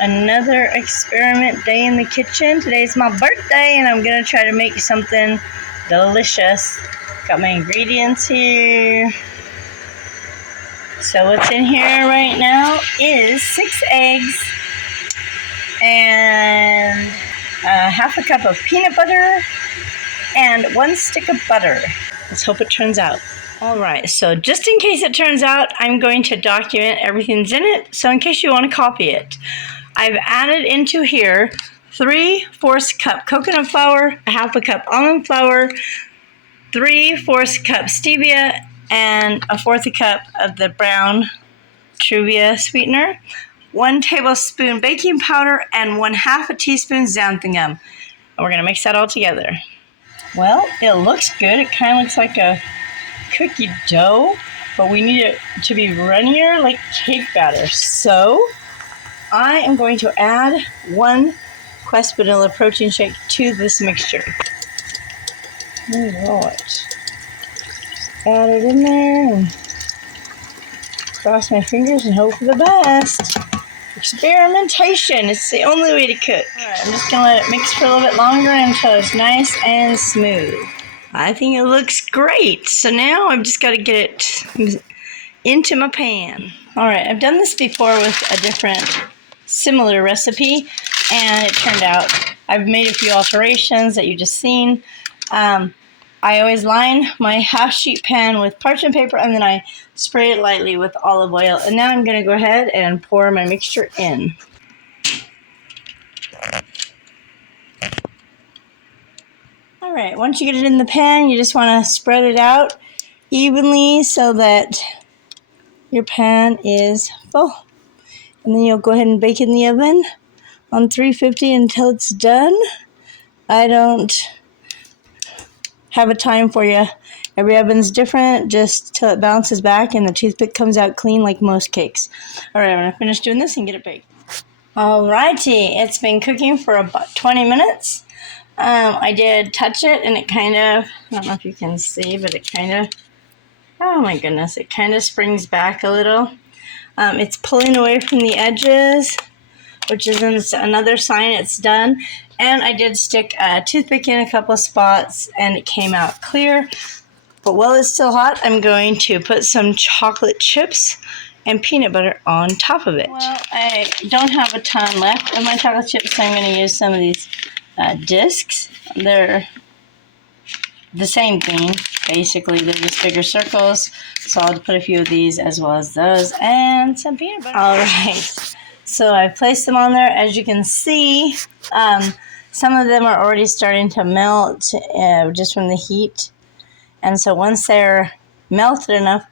Another experiment day in the kitchen. Today's my birthday and I'm gonna try to make something delicious. Got my ingredients here. So what's in here right now is 6 eggs and half a cup of peanut butter and 1 stick of butter. Let's hope it turns out. Alright, so just in case it turns out, I'm going to document everything's in it, so in case you want to copy it. I've added into here 3/4 cup coconut flour, a half a cup almond flour, 3/4 cup stevia, and a 1/4 cup of the brown Truvia sweetener, 1 tablespoon baking powder, and 1/2 teaspoon xanthan gum. And we're going to mix that all together. Well, it looks good. It kind of looks like a cookie dough, but we need it to be runnier like cake batter. So I am going to add 1 Quest Vanilla protein shake to this mixture. Alright. Add it in there and cross my fingers and hope for the best. Experimentation. It's the only way to cook. Alright, I'm just going to let it mix for a little bit longer until it's nice and smooth. I think it looks great. So now I've just got to get it into my pan. Alright, I've done this before with a different similar recipe and it turned out. I've made a few alterations that you've just seen. I always line my half-sheet pan with parchment paper and then I spray it lightly with olive oil. And now I'm going to go ahead and pour my mixture in. Alright, once you get it in the pan, you just want to spread it out evenly so that your pan is full. And then you'll go ahead and bake it in the oven on 350 until it's done. I don't have a time for you. Every oven's different, just till it bounces back and the toothpick comes out clean like most cakes. Alright, I'm going to finish doing this and get it baked. Alrighty, it's been cooking for about 20 minutes. I did touch it and it kind of, I don't know if you can see, but it kind of, oh my goodness, it kind of springs back a little. It's pulling away from the edges, which is another sign it's done. And I did stick a toothpick in a couple of spots and it came out clear. But while it's still hot, I'm going to put some chocolate chips and peanut butter on top of it. Well, I don't have a ton left of my chocolate chips, so I'm going to use some of these discs. They're the same thing, basically. They're just bigger circles. So I'll put a few of these as well as those and some peanut butter. Alright, so I placed them on there. As you can see, some of them are already starting to melt just from the heat. And so once they're melted enough,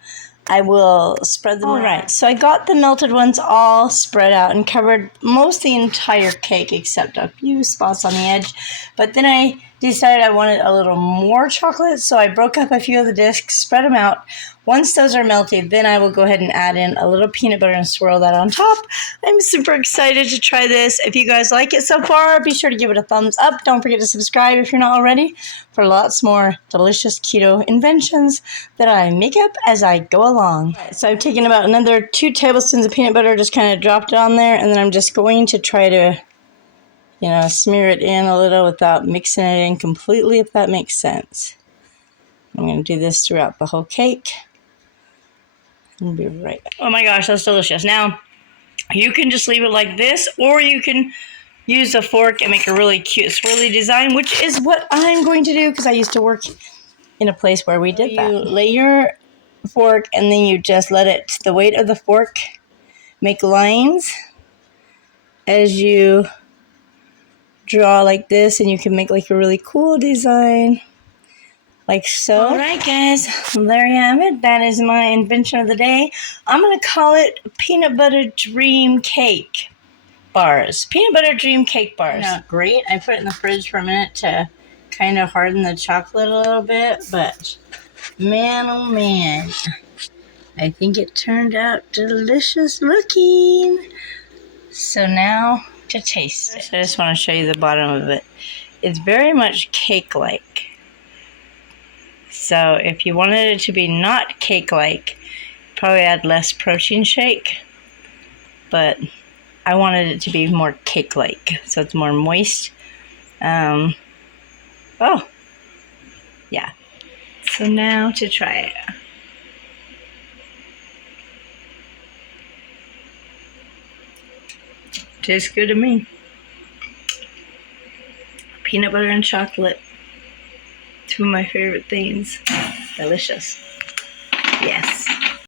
I will spread them around. Alright, so I got the melted ones all spread out and covered most the entire cake except a few spots on the edge. But then I decided I wanted a little more chocolate, so I broke up a few of the discs, spread them out. Once those are melted, then I will go ahead and add in a little peanut butter and swirl that on top. I'm super excited to try this. If you guys like it so far, be sure to give it a thumbs up. Don't forget to subscribe if you're not already for lots more delicious keto inventions that I make up as I go along. Right, so I've taken about another 2 tablespoons of peanut butter, just kind of dropped it on there, and then I'm just going to try to, you know, smear it in a little without mixing it in completely, if that makes sense. I'm going to do this throughout the whole cake. I'll be right back. Oh my gosh, that's delicious. Now, you can just leave it like this, or you can use a fork and make a really cute swirly design, which is what I'm going to do because I used to work in a place where we did that. You lay your fork and then you just let it, the weight of the fork, make lines as you draw like this, and you can make like a really cool design. Like so. Alright guys, there you have it. That is my invention of the day. I'm going to call it Peanut Butter Dream Cake Bars. Peanut Butter Dream Cake Bars. Now, great. I put it in the fridge for a minute to kind of harden the chocolate a little bit, but man oh man, I think it turned out delicious looking. So now to taste it. So I just want to show you the bottom of it. It's very much cake-like. So if you wanted it to be not cake-like, probably add less protein shake. But I wanted it to be more cake-like, so it's more moist. Oh, yeah. So now to try it. Tastes good to me. Peanut butter and chocolate. Two of my favorite things. Delicious.